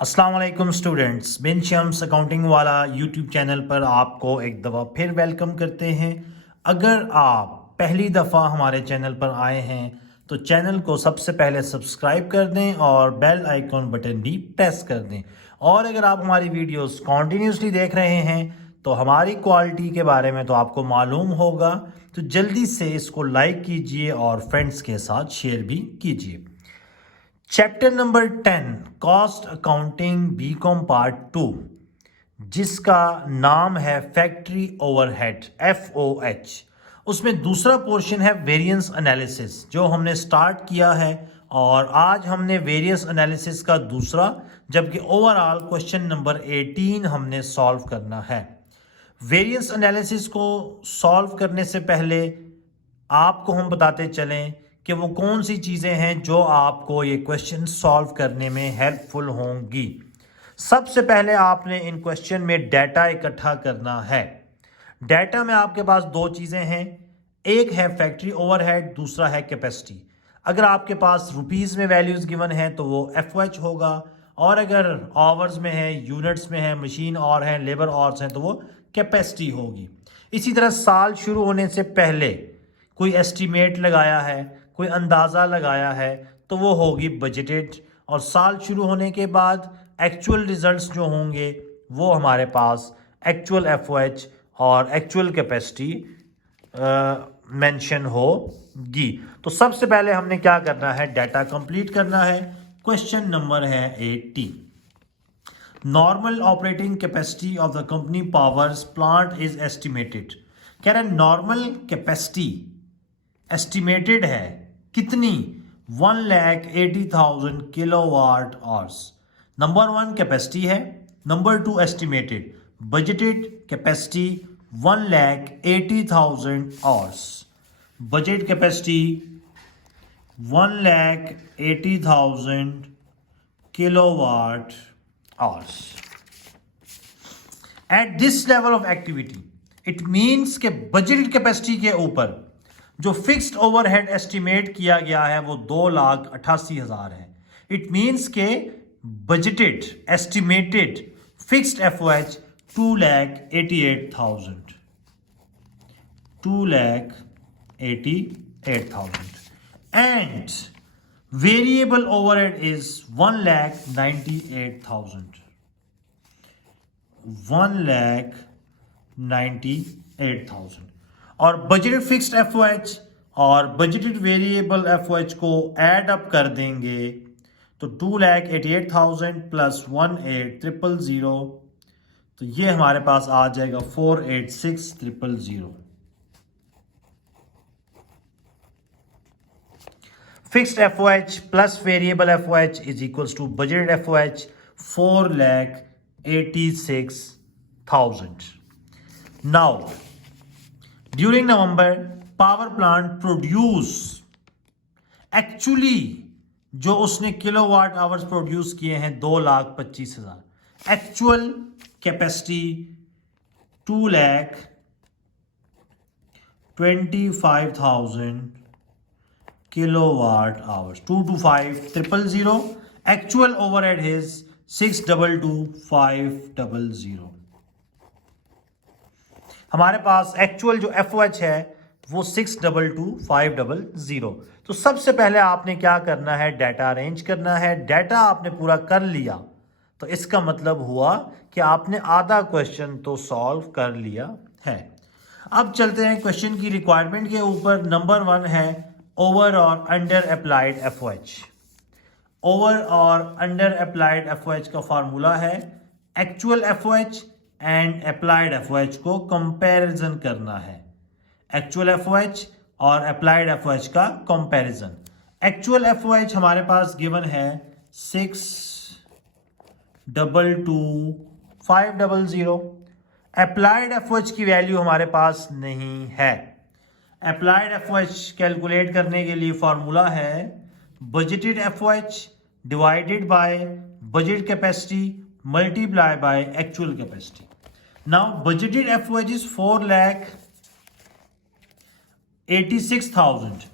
अस्सलाम वालेकुम students, बेंचम्स accounting वाला यूट्यूब चैनल पर आपको एक दफ़ा फिर वेलकम करते हैं। अगर आप पहली दफ़ा हमारे चैनल पर आए हैं तो चैनल को सबसे पहले सब्सक्राइब कर दें और बेल आइकॉन बटन भी प्रेस कर दें। और अगर आप हमारी वीडियोस कॉन्टीन्यूसली देख रहे हैं तो हमारी क्वालिटी के बारे में तो आपको मालूम होगा, तो जल्दी से इसको लाइक कीजिए और फ्रेंड्स के साथ शेयर भी कीजिए। Chapter number 10 cost accounting B Com part 2, जिसका नाम है फैक्ट्री ओवरहेड FOH, उसमें दूसरा पोर्शन है वेरिएंस एनालिसिस जो हमने स्टार्ट किया है। और आज हमने वेरिएंस एनालिसिस का दूसरा जबकि ओवरऑल क्वेश्चन नंबर 18 हमने सॉल्व करना है। वेरिएंस एनालिसिस को सॉल्व करने से पहले आपको हम बताते चलें कि वो कौन सी चीज़ें हैं जो आपको ये क्वेश्चन सॉल्व करने में हेल्पफुल होंगी। सबसे पहले आपने इन क्वेश्चन में डाटा इकट्ठा करना है। डाटा में आपके पास दो चीज़ें हैं, एक है फैक्ट्री ओवरहेड, दूसरा है कैपेसिटी। अगर आपके पास रुपीज़ में वैल्यूज़ गिवन है तो वो FOH होगा, और अगर आवर्स में है, यूनिट्स में है, मशीन और है, लेबर आवर्स हैं तो वो कैपेसिटी होगी। इसी तरह साल शुरू होने से पहले कोई एस्टीमेट लगाया है, कोई अंदाज़ा लगाया है तो वो होगी बजटेड, और साल शुरू होने के बाद एक्चुअल रिजल्ट्स जो होंगे वो हमारे पास एक्चुअल FOH और एक्चुअल कैपेसिटी मेंशन होगी। तो सबसे पहले हमने क्या करना है, डाटा कंप्लीट करना है। क्वेश्चन नंबर है 80, normal operating capacity of the company powers plant is estimated. कह रहे हैं नॉर्मल कैपेसिटी एस्टिमेटेड है कितनी, 1,80,000 किलोवाट आवर्स। नंबर 1 कैपेसिटी है, number 2 estimated, budgeted capacity 1,80,000 hours. Budget capacity 1,80,000 kilowatt hours. At this level of activity it means के budgeted capacity के ऊपर जो फिक्स्ड ओवरहेड एस्टिमेट किया गया है वो 2,88,000 है। इट मीन्स के budgeted estimated fixed FOH 2,88,000, 2,88,000 and variable overhead is 1,98,000, 1,98,000। और बजटेड फिक्स्ड FOH और बजटेड वेरिएबल FOH को ऐड अप कर देंगे तो 2,88,000 प्लस 1,8,000, तो ये हमारे पास आ जाएगा 4,86,000। Fixed FOH plus variable FOH is equals to budgeted FOH 4,86,000। Now during November power plant produce, actually जो उसने किलोवाट आवर्स प्रोड्यूस किए हैं 2,25,000। Actual capacity 2,25,000 kilowatt hours, 225,000। Actual overhead is 622,500। हमारे पास एक्चुअल जो FOH है वो 622,500। तो सबसे पहले आपने क्या करना है, डाटा अरेंज करना है। डाटा आपने पूरा कर लिया तो इसका मतलब हुआ कि आपने आधा क्वेश्चन तो सॉल्व कर लिया है। अब चलते हैं क्वेश्चन की रिक्वायरमेंट के ऊपर। नंबर 1 है ओवर और अंडर अप्लाइड FOH। ओवर और अंडर अप्लाइड FOH का फार्मूला है actual FOH and applied FOH को कंपैरिजन करना है। एक्चुअल FOH और अप्लाइड FOH का कंपैरिजन। एक्चुअल FOH हमारे पास गिवन है 622,500। अप्लाइड FOH की वैल्यू हमारे पास नहीं है। अप्लाइड FOH कैलकुलेट करने के लिए फॉर्मूला है budgeted FOH divided by budget capacity multiply by actual capacity. Now budgeted FOH is 4,86,000,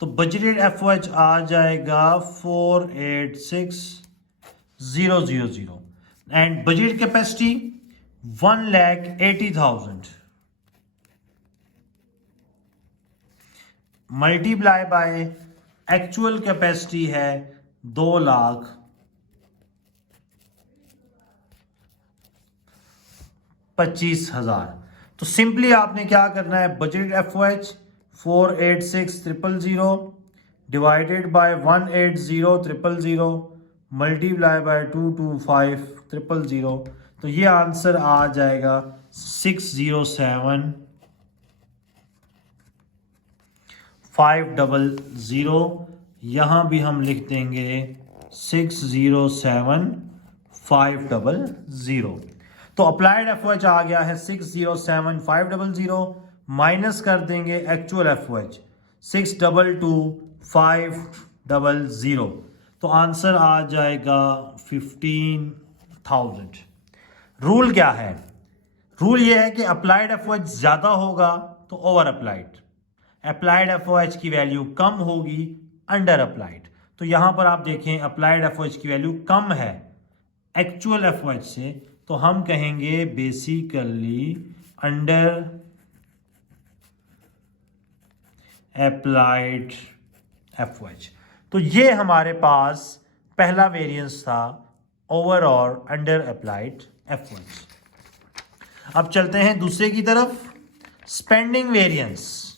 तो बजटेड FOH आ जाएगा 4,86,000 000 and budget capacity 1,80,000 multiply by actual capacity है 2,25,000। तो सिंपली आपने क्या करना है, budget FOH 486,000 divided by 180,000 multiply by 225,000, तो ये आंसर आ जाएगा 607,500। यहां भी हम लिख देंगे 607,500। तो अप्लाइड FOH आ गया है 607,500, माइनस कर देंगे एक्चुअल FOH 622,500, तो आंसर आ जाएगा 15,000। रूल क्या है? रूल ये है कि अप्लाइड FOH ज्यादा होगा तो ओवर अप्लाइड FOH की वैल्यू कम होगी अंडर अप्लाइड। तो यहां पर आप देखें अप्लाइड FOH की वैल्यू कम है एक्चुअल FOH से, तो हम कहेंगे बेसिकली अंडर अप्लाइड FOH। तो ये हमारे पास पहला वेरिएंस था ओवर और अंडर अप्लाइड FOH। अब चलते हैं दूसरे की तरफ, spending variance,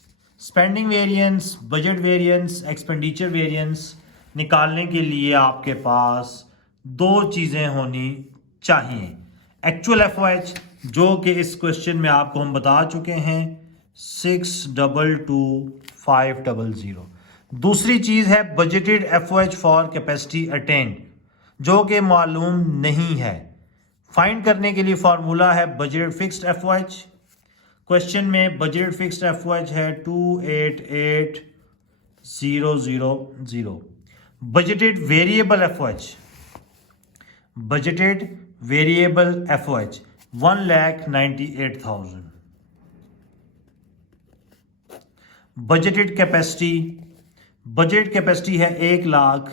budget variance, expenditure variance निकालने के लिए आपके पास दो चीजें होनी चाहिए। एक्चुअल FOH जो कि इस क्वेश्चन में आपको हम बता चुके हैं 622,500। दूसरी चीज है budgeted FOH for capacity attend, जो कि मालूम नहीं है। फाइंड करने के लिए फॉर्मूला है बजटेड फिक्स्ड FOH। क्वेश्चन में बजटेड फिक्स्ड FOH है 288,000। Budgeted variable FOH 1,98,000। Budget capacity है 1,80,000।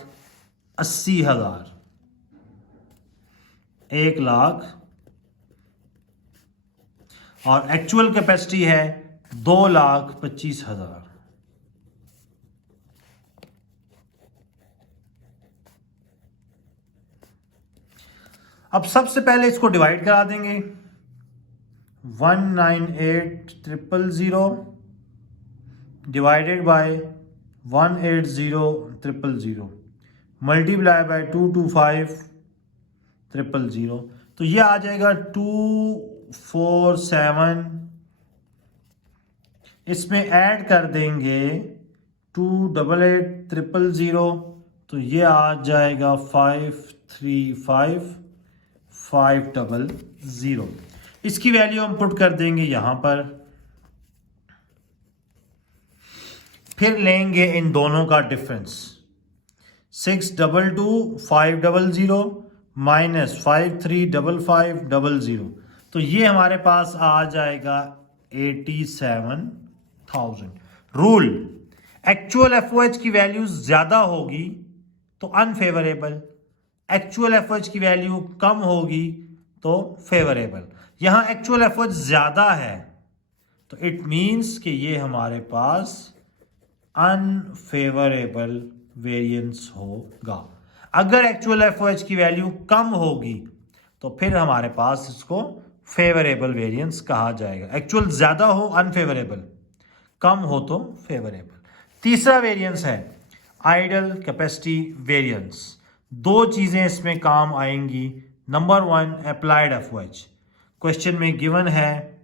1,00,000 और एक्चुअल कैपेसिटी है 2,25,000। अब सबसे पहले इसको डिवाइड करा देंगे 198,000 डिवाइडेड बाय 180,000 मल्टीप्लाई बाय 225,000, तो ये आ जाएगा 247। इसमें ऐड कर देंगे 288,000, तो ये आ जाएगा 535,500। इसकी वैल्यू हम पुट कर देंगे यहां पर, फिर लेंगे इन दोनों का डिफरेंस 622,500 माइनस 53,550, तो ये हमारे पास आ जाएगा 87,000। रूल, एक्चुअल FOH की वैल्यू ज्यादा होगी तो अनफेवरेबल, एक्चुअल FOH की वैल्यू कम होगी तो फेवरेबल। यहां एक्चुअल FOH ज्यादा है तो इट मींस कि ये हमारे पास अनफेवरेबल वेरिएंस होगा। अगर एक्चुअल FOH की वैल्यू कम होगी तो फिर हमारे पास इसको फेवरेबल वेरिएंस कहा जाएगा। एक्चुअल ज्यादा हो अनफेवरेबल, कम हो तो फेवरेबल। तीसरा वेरिएंस है आइडल कैपेसिटी वेरिएंस। दो चीजें इसमें काम आएंगी। नंबर 1 अप्लाइड FOH, क्वेश्चन में गिवन है,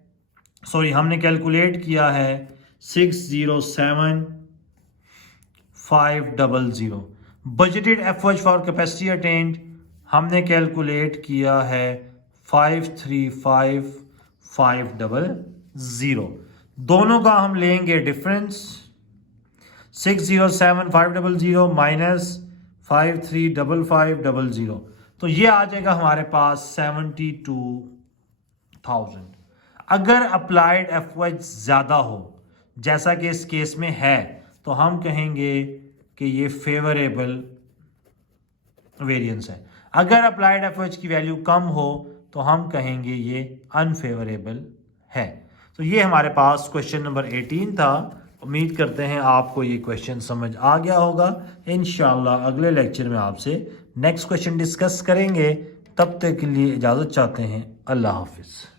हमने कैलकुलेट किया है 607,500। Budgeted FOH for capacity attend हमने कैलकुलेट किया है 535,500। दोनों का हम लेंगे डिफरेंस 607,500 माइनस 53,550, तो ये आ जाएगा हमारे पास 72,000। अगर अप्लाइड FOH ज्यादा हो जैसा कि इस केस में है तो हम कहेंगे कि ये फेवरेबल वेरिएंस है। अगर अप्लाइड एफ की वैल्यू कम हो तो हम कहेंगे ये अनफेवरेबल है। तो ये हमारे पास क्वेश्चन नंबर 18 था। उम्मीद करते हैं आपको ये क्वेश्चन समझ आ गया होगा। इंशाल्लाह अगले लेक्चर में आपसे नेक्स्ट क्वेश्चन डिस्कस करेंगे। तब तक के लिए इजाज़त चाहते हैं। अल्लाह हाफिज़।